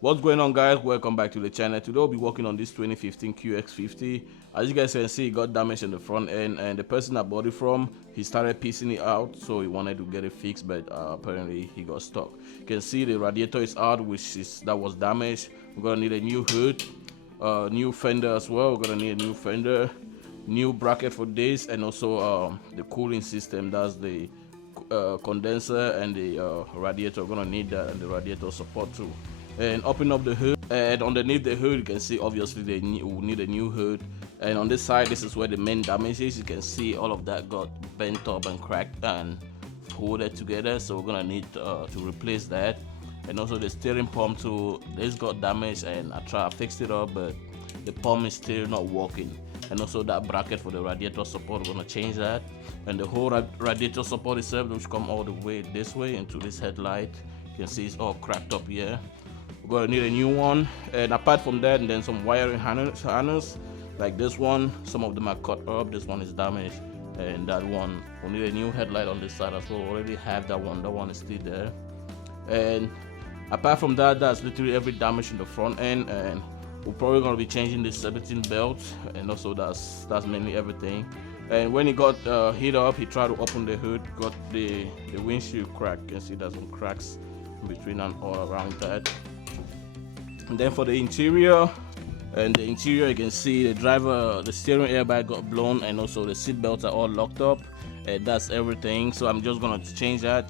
What's going on, guys? Welcome back to the channel. Today we'll be working on this 2015 QX50. As you guys can see, it got damaged in the front end, and the person that bought it from, he started piecing it out, so he wanted to get it fixed, but apparently he got stuck. You can see the radiator is out, that was damaged. We're gonna need a new hood, new fender as well. We're gonna need a new fender, new bracket for this, and also the cooling system. That's the condenser and the radiator. We're gonna need that, and the radiator support too. And open up the hood, and underneath the hood you can see obviously we need a new hood. And on this side, this is where the main damage is. You can see all of that got bent up and cracked and folded together, so we're gonna need to replace that. And also the steering pump too, this got damaged, and I fixed it up, but the pump is still not working. And also that bracket for the radiator support, we're gonna change that. And the whole radiator support itself, which come all the way this way into this headlight, you can see it's all cracked up here. We're gonna need a new one. And apart from that, and then some wiring harness like this one, some of them are cut up, this one is damaged, and that one we need a new headlight on this side as well. We already have that one is still there. And apart from that, that's literally every damage in the front end. And we're probably gonna be changing the 17 belt, and also that's mainly everything. And when he got hit up, he tried to open the hood, got the windshield crack. You can see there's some cracks in between and all around that. And then for the interior, you can see the steering airbag got blown, and also the seat belts are all locked up, and that's everything. So I'm just gonna change the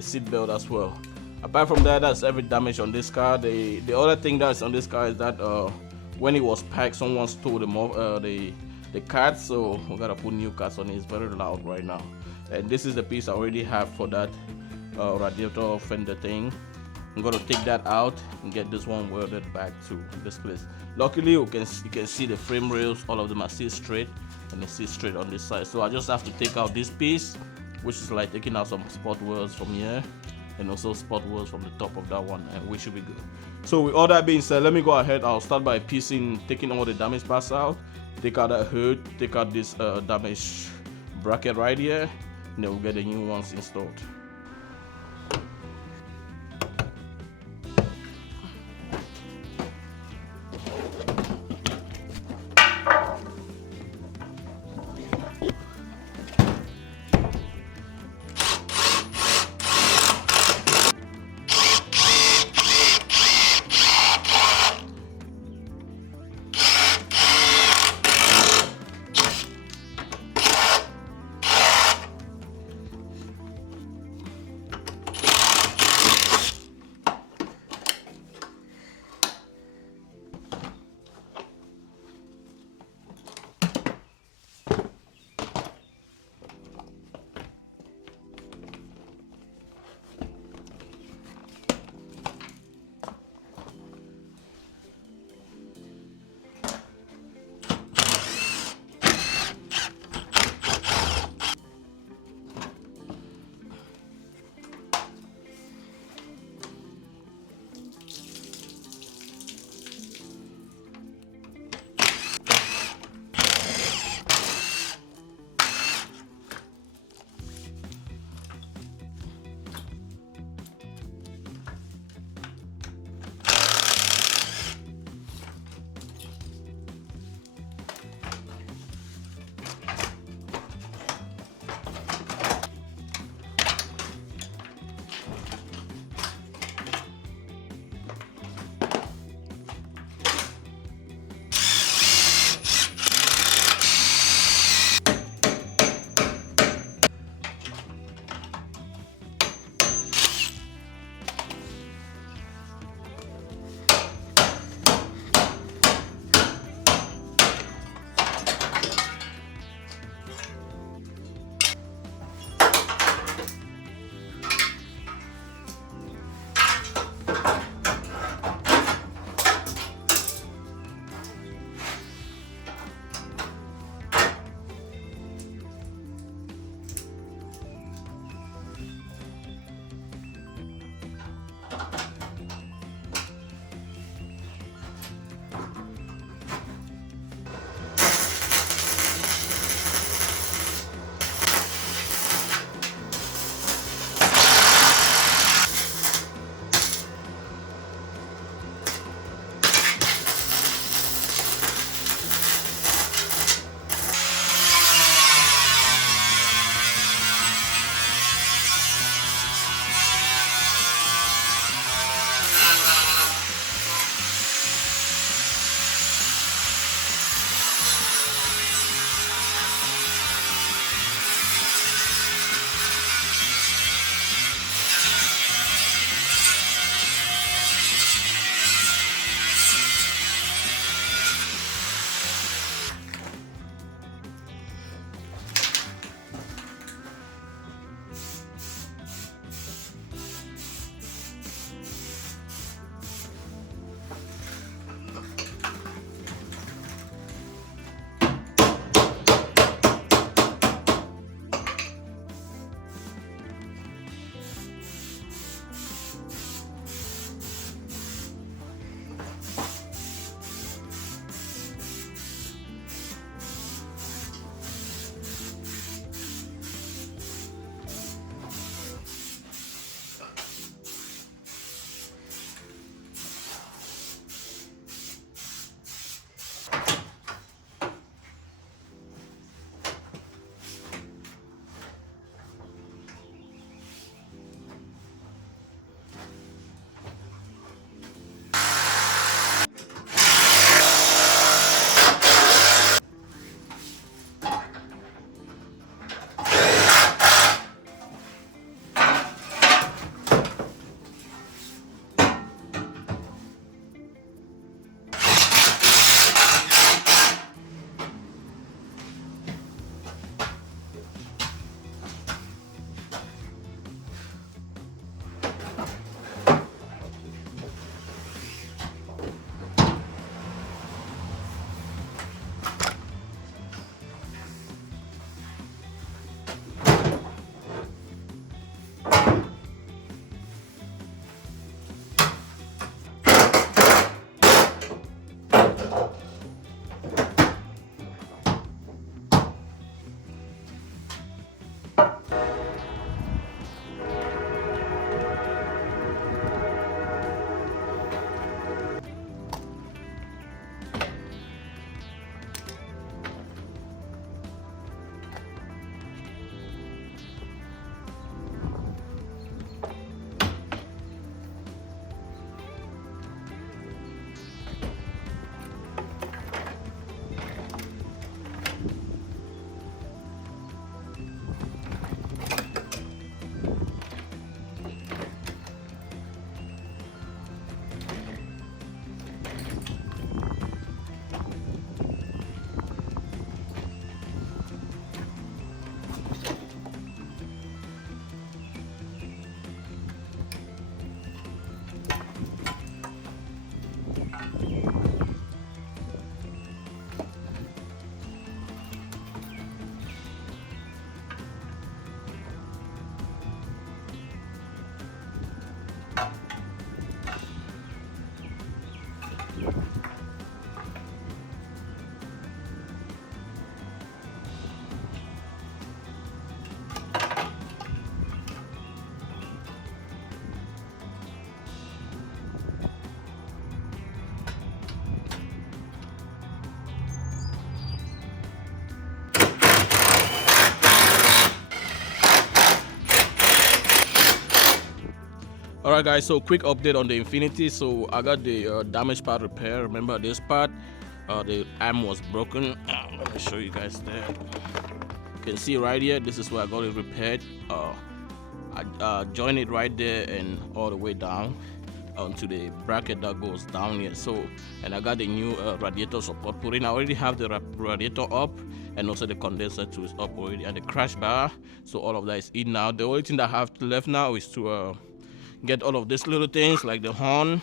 seat belt as well. Apart from that, that's every damage on this car. The other thing that's on this car is that when it was packed, someone stole the cards, so we gotta put new cards on it. It's very loud right now. And this is the piece I already have for that radiator fender thing. I'm gonna take that out and get this one welded back to this place. Luckily, you can see the frame rails, all of them are still straight, and they still straight on this side. So I just have to take out this piece, which is like taking out some spot wheels from here, and also spot wheels from the top of that one, and we should be good. So with all that being said, let me go ahead. I'll start by taking all the damaged parts out, take out that hood, take out this damaged bracket right here, and then we'll get the new ones installed. Alright guys, so quick update on the Infiniti. So I got the damaged part repair. Remember this part, the arm was broken. Let me show you guys that. You can see right here, this is where I got it repaired. I joined it right there and all the way down onto the bracket that goes down here. So, and I got the new radiator support put in. I already have the radiator up, and also the condenser too is up already, and the crash bar. So all of that is in now. The only thing that I have left now is to get all of these little things like the horn,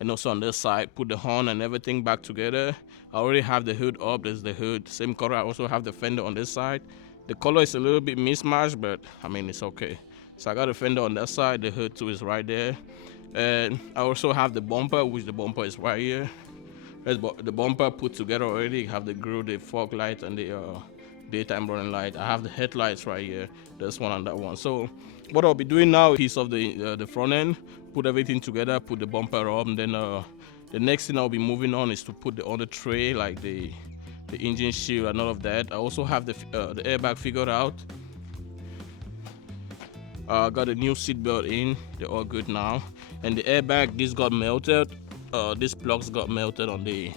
and also on this side put the horn and everything back together. I already have the hood up. There's the hood, same color. I also have the fender on this side. The color is a little bit mismatched, but I mean it's okay. So I got a fender on that side. The hood too is right there, and I also have the bumper, which the bumper is right here. There's the bumper put together already. I have the grill, the fog light, and the daytime running light. I have the headlights right here. There's one on that one. So what I'll be doing now, piece of the front end, put everything together, put the bumper up, and then the next thing I'll be moving on is to put the other tray, like the engine shield and all of that. I also have the airbag figured out. Got a new seat belt in. They're all good now. And the airbag, this got melted. These plugs got melted on the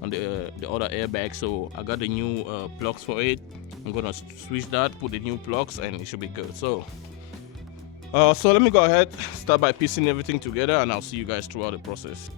other airbag, so I got the new plugs for it. I'm gonna switch that, put the new plugs, and it should be good. So let me go ahead, start by piecing everything together, and I'll see you guys throughout the process.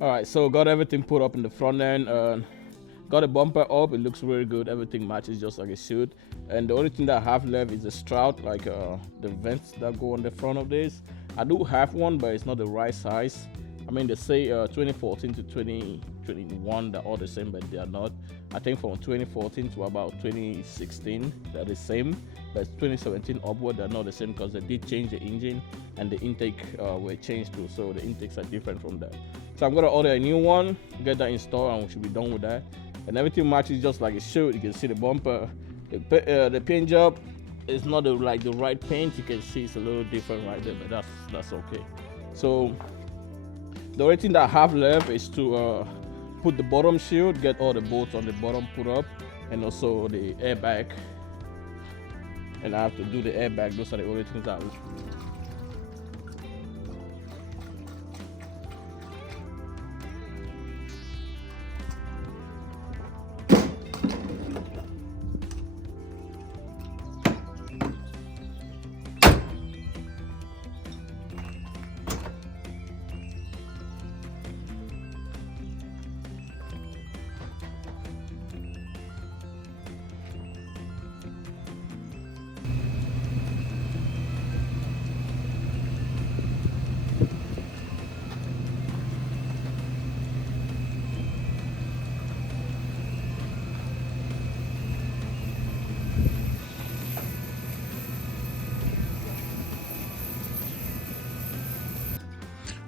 All right, so got everything put up in the front end. Got a bumper up. It looks really good. Everything matches just like it should. And the only thing that I have left is a stroud, like the vents that go on the front of this. I do have one, but it's not the right size. I mean, they say 2014 to 2021 they're all the same, but they are not. I think from 2014 to about 2016 they're the same, but 2017 upward they're not the same because they did change the engine and the intake were changed too. So the intakes are different from that. So I'm gonna order a new one, get that installed, and we should be done with that. And everything matches just like it should. You can see the bumper, the paint job is not the right paint. You can see it's a little different right there, but that's okay. So the only thing that I have left is to put the bottom shield, get all the bolts on the bottom put up, and also the airbag. And I have to do the airbag. Those are the only things that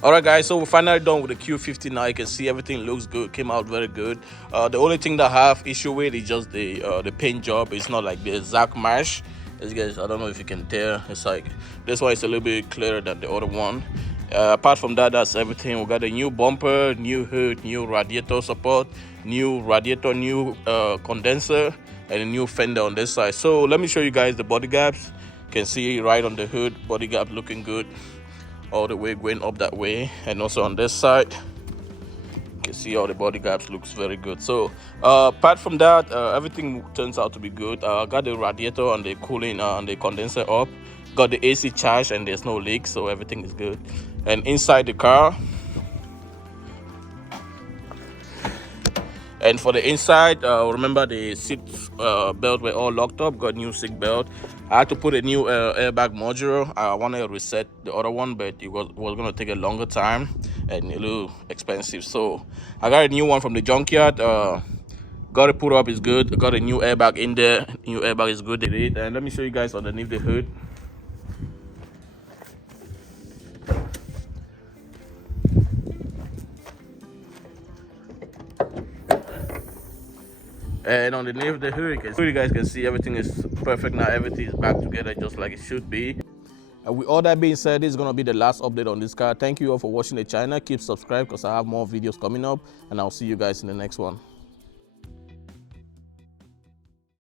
All right, guys, so we're finally done with the Q50 now. You can see everything looks good, came out very good. The only thing that I have issue with is just the paint job. It's not like the exact match. As you guys, I don't know if you can tell. It's like this one is a little bit clearer than the other one. Apart from that, that's everything. We got a new bumper, new hood, new radiator support, new radiator, new condenser, and a new fender on this side. So let me show you guys the body gaps. You can see right on the hood, body gap looking good all the way going up that way, and also on this side you can see all the body gaps looks very good. So apart from that, everything turns out to be good. Got the radiator and the cooling and the condenser up, got the AC charged, and there's no leak, so everything is good. And inside the car, and for the inside, remember the seat belt were all locked up. Got new seat belt. I had to put a new airbag module. I wanted to reset the other one, but it was going to take a longer time and a little expensive. So I got a new one from the junkyard. Got it put up, is good. Got a new airbag in there. New airbag is good. And let me show you guys underneath the hood. And underneath the hood, you guys can see everything is perfect now. Everything is back together just like it should be. And with all that being said, this is going to be the last update on this car. Thank you all for watching the channel. Keep subscribed because I have more videos coming up, and I'll see you guys in the next one.